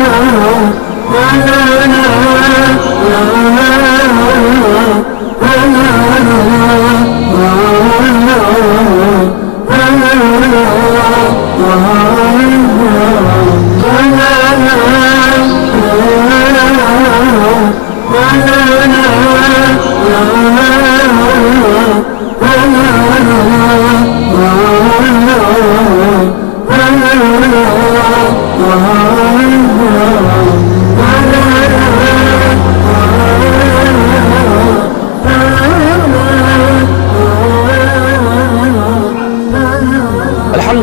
Oh,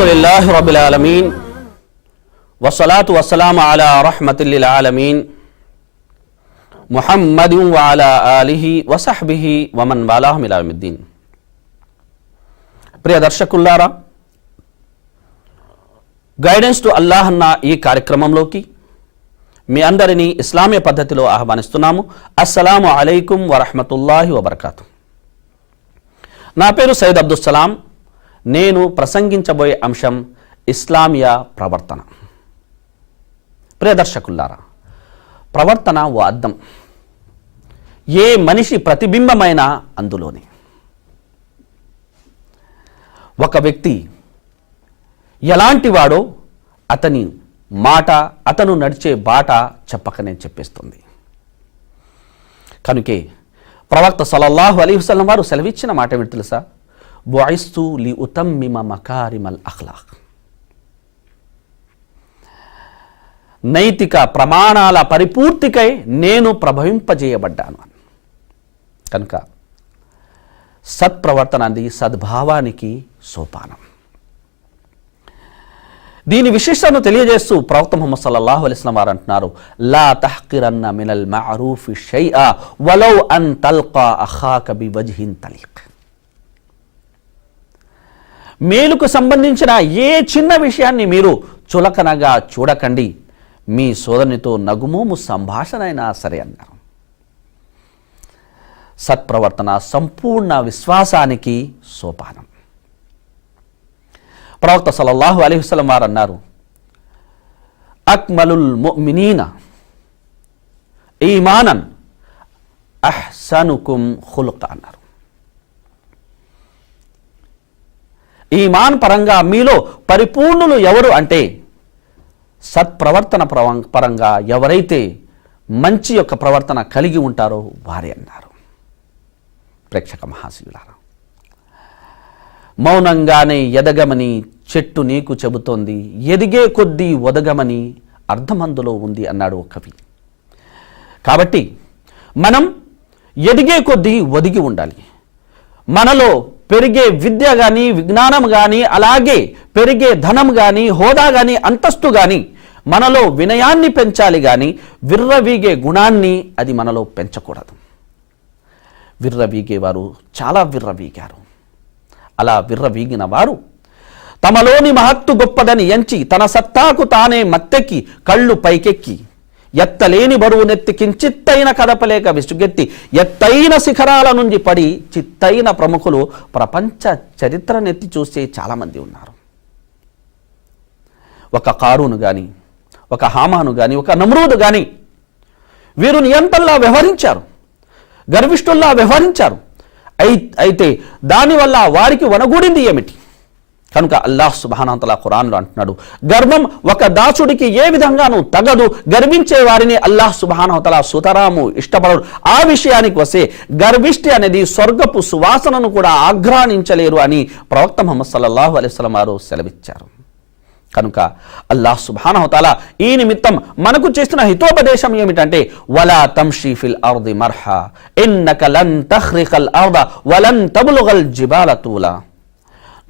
لله رب العالمين والصلاة والسلام على رحمة للعالمين محمد وعلى آله وصحبه ومن والاه মিলামিদ্দিন প্রিয় দর্শকুল্লারা guidance to Allah అన్న ఈ కార్యక్రమంలోకి మీ అందరినీ ఇస్లామీయ పద్ధతిలో ఆహ్వానిస్తున్నాము అస్సలాము అలైకుం వరహమతుల్లాహి వబర్కాతు నా పేరు సయ్యద్ అబ్దుస్సలాం నేను ప్రసంగించబోయే అంశం ఇస్లామియా ప్రవర్తన ప్రియదర్శకుల్లారా ప్రవర్తన ఓ అద్దం ఏ మనిషి ప్రతిబింబమైన అందులోనే ఒక వ్యక్తి ఎలాంటి వాడో అతని మాట అతను నడిచే బాట చెప్పక నేను చెప్పేస్తుంది కనుకే ప్రవక్త సలల్లాహు అలీ హుసలం వారు సెలవిచ్చిన మాట ఏమిటి తెలుసా బొయిస్తు లి ఉతమ్మిమ మకారిమల్ అఖ్లాక్ నైతిక ప్రమాణాల పరిపూర్తికై నేను ప్రభవింపజేయబడ్డాను కనుక సత్ప్రవర్తన అనేది సద్భావానికి సోపానం దీని విశిష్టను తెలియజేస్తూ ప్రవక్త ముహమ్మద్ సల్లల్లాహు అలిస్లం వారు అంటున్నారు లా తహ్కిరన్న మినల్ మారూఫి షైఅ వలౌ అన్ తల్కా అఖాక బి వజ్హిన్ తలీక్ మేలుకు సంబంధించిన ఏ చిన్న విషయాన్ని మీరు చులకనగా చూడకండి మీ సోదరునితో నగుమోము సంభాషణ అయినా సరే అన్నారు సత్ప్రవర్తన సంపూర్ణ విశ్వాసానికి సోపానం ప్రవక్త సలల్లాహు అలీహుస్లం వారు అన్నారు అక్మలుల్ మినీన ఈమానన్ అహ్సనుకుం హులుక అన్నారు ఈమాన్ పరంగా మీలో పరిపూర్ణులు ఎవరు అంటే సత్ప్రవర్తన పరంగా ఎవరైతే మంచి యొక్క ప్రవర్తన కలిగి ఉంటారో వారే అన్నారు ప్రేక్షక మహాశివులారా మౌనంగానే ఎదగమని చెట్టు నీకు చెబుతోంది ఎదిగే కొద్దీ ఒదగమని అర్థమందులో ఉంది అన్నాడు ఒక కవి కాబట్టి మనం ఎదిగే కొద్దీ ఒదిగి ఉండాలి మనలో పెరిగే విద్య కానీ విజ్ఞానం కానీ అలాగే పెరిగే ధనం కానీ హోదా కానీ అంతస్తు కానీ మనలో వినయాన్ని పెంచాలి కానీ విర్రవీగే గుణాన్ని అది మనలో పెంచకూడదు విర్రవీగేవారు చాలా విర్రవీగారు అలా విర్రవీగిన వారు తమలోని మహత్తు గొప్పదని ఎంచి తన సత్తాకు తానే మత్తెక్కి కళ్ళు పైకెక్కి ఎత్తలేని బరువు నెత్తి కించిత్తైన కదపలేక విసుగెత్తి ఎత్తైన శిఖరాల నుంచి పడి చిత్తైన ప్రముఖులు ప్రపంచ చరిత్ర నెత్తి చూసే చాలామంది ఉన్నారు ఒక కారును గాని ఒక హామాను గాని ఒక నమ్రూదు కానీ వీరు నియంతల్లా వ్యవహరించారు గర్విష్ఠుల్లా వ్యవహరించారు అయితే దానివల్ల వారికి వనగూడింది ఏమిటి కనుక అల్లాహ్ సుబానంతలా ఖురాన్లో అంటున్నాడు గర్వం ఒక దాసుడికి ఏ విధంగానూ తగదు గర్వించే వారిని అల్లాహ్ సుబానవతల సుతరాము ఇష్టపడడు ఆ విషయానికి వస్తే గర్విష్టి అనేది స్వర్గపు సువాసనను కూడా ఆఘ్రానించలేరు అని ప్రవక్త మొహమ్మద్ సల్లల్లాహు అలైస్లం వారు సెలవిచ్చారు కనుక అల్లా సుబానహతాల ఈ నిమిత్తం మనకు చేస్తున్న హితోపదేశం ఏమిటంటే వలా తంషీఫిల్ అర్ది మర్హా ఎన్నక తహ్రికల్ అర్ద వలన్ తబులుగల్ జిబాల తూలా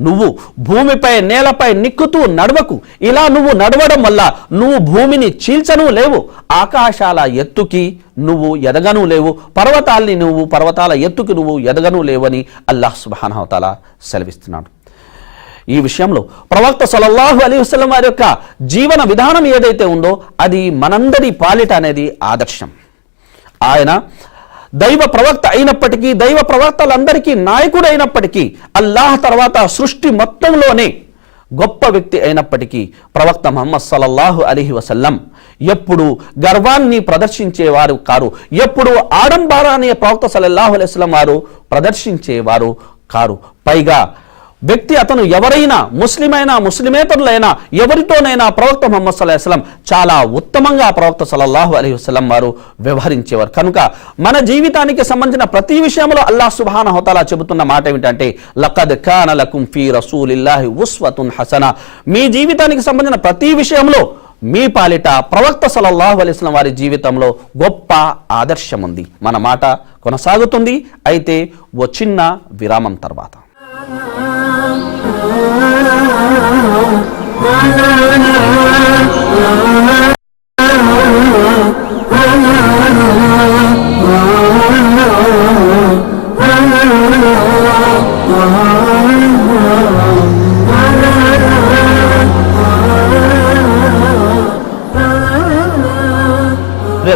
నువ్వు భూమిపై నేలపై నిక్కుతూ నడవకు ఇలా నువ్వు నడవడం వల్ల నువ్వు భూమిని చీల్చను లేవు ఆకాశాల ఎత్తుకి నువ్వు ఎదగను లేవు పర్వతాల్ని నువ్వు పర్వతాల ఎత్తుకి నువ్వు ఎదగను లేవని అల్లాహ్ సుబానహతాల సెలవిస్తున్నాడు ఈ విషయంలో ప్రవక్త సొలల్లాహు అలీ వసలం వారి యొక్క జీవన విధానం ఏదైతే ఉందో అది మనందరి పాలిట అనేది ఆదర్శం ఆయన దైవ ప్రవక్త అయినప్పటికీ దైవ ప్రవక్తలందరికీ నాయకుడు అయినప్పటికీ అల్లాహ్ తర్వాత సృష్టి మొత్తంలోనే గొప్ప వ్యక్తి అయినప్పటికీ ప్రవక్త మహమ్మద్ సలల్లాహు అలీహి వసల్లం ఎప్పుడు గర్వాన్ని ప్రదర్శించేవారు కారు ఎప్పుడు ఆడంబారాన్ని ప్రవక్త సలల్లాహు అలైస్లం వారు ప్రదర్శించేవారు కారు పైగా వ్యక్తి అతను ఎవరైనా ముస్లిమైనా ముస్లిమేతరులైనా ఎవరితోనైనా ప్రవక్త మొహమ్మద్ సల్లాహ్ వసలం చాలా ఉత్తమంగా ప్రవక్త సలల్లాహు అలీ వసలం వారు వ్యవహరించేవారు కనుక మన జీవితానికి సంబంధించిన ప్రతి విషయంలో అల్లాహ్ సుబాన హోతాలా చెబుతున్న మాట ఏమిటంటే లకద్ ఖాన్ ఫీ రసూల్ ఇల్లాహి ఉస్వతున్ హసన మీ జీవితానికి సంబంధించిన ప్రతి విషయంలో మీ పాలిట ప్రవక్త సలల్లాహు అలిస్లం వారి జీవితంలో గొప్ప ఆదర్శం ఉంది మన మాట కొనసాగుతుంది అయితే ఓ చిన్న విరామం తర్వాత ప్రియ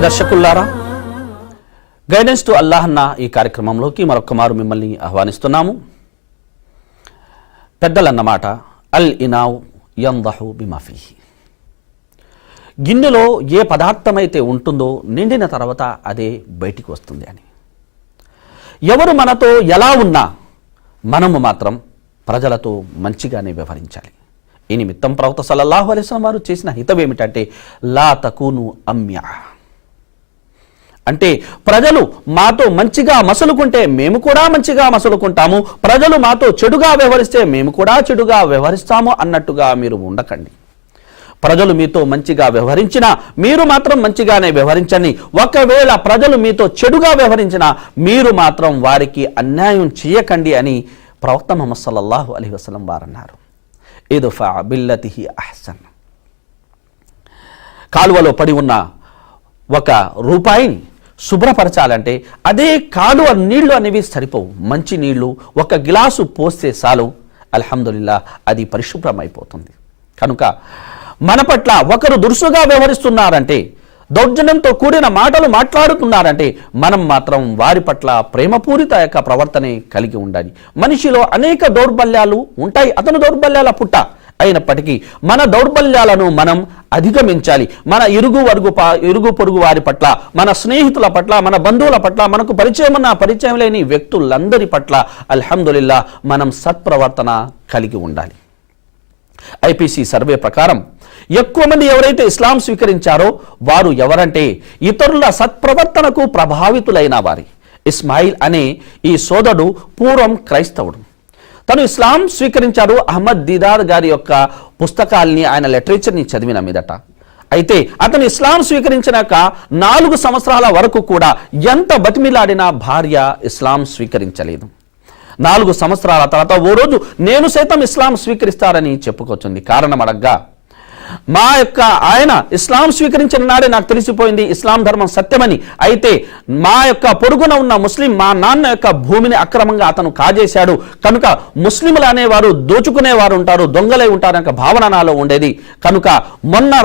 దర్శకుల్లారా గైడెన్స్ టు అల్లాహన్న ఈ కార్యక్రమంలోకి మరొక మారు మిమ్మల్ని ఆహ్వానిస్తున్నాము పెద్దలన్నమాట అల్ ఇనావ్ యందహు బిమఫీహి గిన్నెలో ఏ పదార్థమైతే ఉంటుందో నిండిన తర్వాత అదే బయటికి వస్తుంది అని ఎవరు మనతో ఎలా ఉన్నా మనము మాత్రం ప్రజలతో మంచిగానే వ్యవహరించాలి ఈ నిమిత్తం ప్రవత సలల్లాహు అలిస్లం వారు చేసిన హితం ఏమిటంటే లా తకును అమ్య అంటే ప్రజలు మాతో మంచిగా మసలుకుంటే మేము కూడా మంచిగా మసలుకుంటాము ప్రజలు మాతో చెడుగా వ్యవహరిస్తే మేము కూడా చెడుగా వ్యవహరిస్తాము అన్నట్టుగా మీరు ఉండకండి ప్రజలు మీతో మంచిగా వ్యవహరించినా మీరు మాత్రం మంచిగానే వ్యవహరించండి ఒకవేళ ప్రజలు మీతో చెడుగా వ్యవహరించినా మీరు మాత్రం వారికి అన్యాయం చేయకండి అని ప్రవక్త మహమ్మద్ సల్లల్లాహు అలీ వసలం వారన్నారు ఇదుఫా కాలువలో పడి ఉన్న ఒక రూపాయిని శుభ్రపరచాలంటే అదే కాలువ నీళ్లు అనేవి సరిపోవు మంచి నీళ్లు ఒక గిలాసు పోస్తే చాలు అల్హమ్దుల్లా అది పరిశుభ్రమైపోతుంది కనుక మన పట్ల ఒకరు దురుసుగా వ్యవహరిస్తున్నారంటే దౌర్జన్యంతో కూడిన మాటలు మాట్లాడుతున్నారంటే మనం మాత్రం వారి పట్ల ప్రేమపూరిత యొక్క ప్రవర్తనే కలిగి ఉండాలి మనిషిలో అనేక దౌర్బల్యాలు ఉంటాయి అతను దౌర్బల్యాల పుట్ట అయినప్పటికీ మన దౌర్బల్యాలను మనం అధిగమించాలి మన ఇరుగు వరుగు ఇరుగు పొరుగు వారి పట్ల మన స్నేహితుల పట్ల మన బంధువుల పట్ల మనకు పరిచయం ఉన్న పరిచయం లేని వ్యక్తులందరి పట్ల అల్హమ్దుల్లా మనం సత్ప్రవర్తన కలిగి ఉండాలి ఐపీసీ సర్వే ప్రకారం ఎక్కువ మంది ఎవరైతే ఇస్లాం స్వీకరించారో వారు ఎవరంటే ఇతరుల సత్ప్రవర్తనకు ప్రభావితులైన వారి ఇస్మాయిల్ అనే ఈ సోదరుడు పూర్వం క్రైస్తవుడు తను ఇస్లాం స్వీకరించారు అహ్మద్ దీదార్ గారి యొక్క పుస్తకాల్ని ఆయన లిటరేచర్ని చదివిన మీదట అయితే అతను ఇస్లాం స్వీకరించినాక నాలుగు సంవత్సరాల వరకు కూడా ఎంత బతిమిలాడినా భార్య ఇస్లాం స్వీకరించలేదు నాలుగు సంవత్సరాల తర్వాత ఓ రోజు నేను సైతం ఇస్లాం స్వీకరిస్తారని చెప్పుకొచ్చింది కారణం అడగ్గా మా యొక్క ఆయన ఇస్లాం స్వీకరించిన నాడే నాకు తెలిసిపోయింది ఇస్లాం ధర్మం సత్యమని అయితే మా యొక్క పొరుగున ఉన్న ముస్లిం మా నాన్న యొక్క భూమిని అక్రమంగా అతను కాజేశాడు కనుక ముస్లింలు అనేవారు దోచుకునేవారు ఉంటారు దొంగలై ఉంటారు అనే భావన నాలో ఉండేది కనుక మొన్న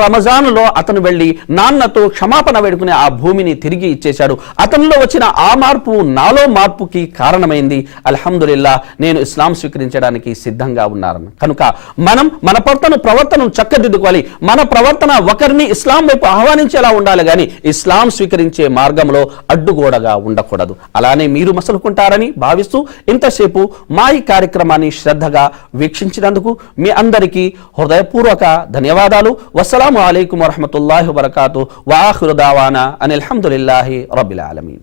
లో అతను వెళ్ళి నాన్నతో క్షమాపణ వేడుకునే ఆ భూమిని తిరిగి ఇచ్చేశాడు అతనిలో వచ్చిన ఆ మార్పు నాలో మార్పుకి కారణమైంది అల్హమ్దుల్లా నేను ఇస్లాం స్వీకరించడానికి సిద్ధంగా ఉన్నారని కనుక మనం మన ప్రవర్తన ప్రవర్తనను చక్కదిద్దుకోవాలి ఉండాలి మన ప్రవర్తన ఒకరిని ఇస్లాం వైపు ఆహ్వానించేలా ఉండాలి కానీ ఇస్లాం స్వీకరించే మార్గంలో అడ్డుగోడగా ఉండకూడదు అలానే మీరు మసలుకుంటారని భావిస్తూ ఇంతసేపు మా ఈ కార్యక్రమాన్ని శ్రద్ధగా వీక్షించినందుకు మీ అందరికీ హృదయపూర్వక ధన్యవాదాలు వసలాం అలైకుం వరహమతుల్లాహి వరకాతు వాహురు దావానా అని అల్హమ్దుల్లాహి రబిల్ ఆలమీన్